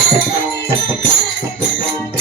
Thank you.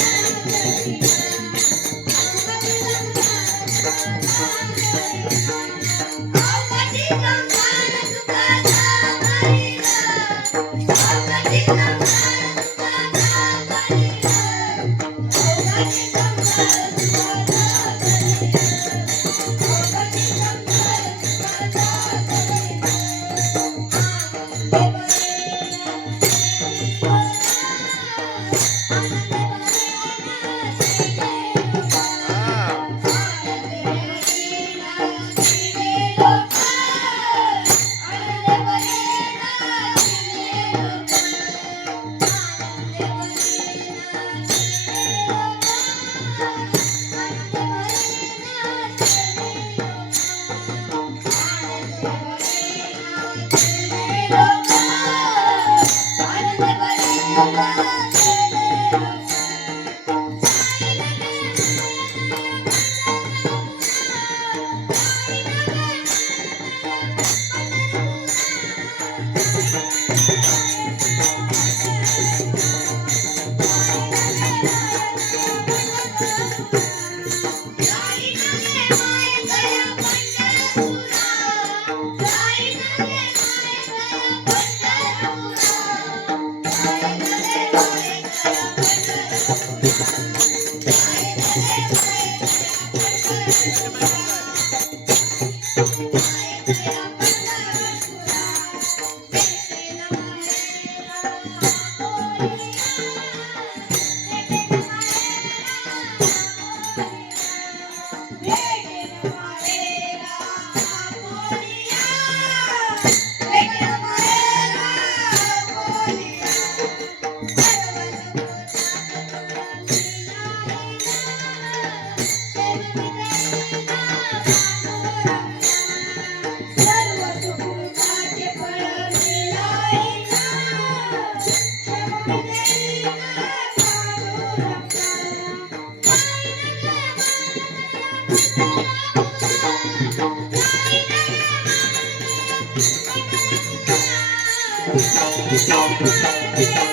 Gustavo, Gustavo,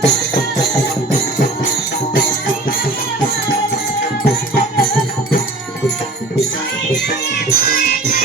Thank you.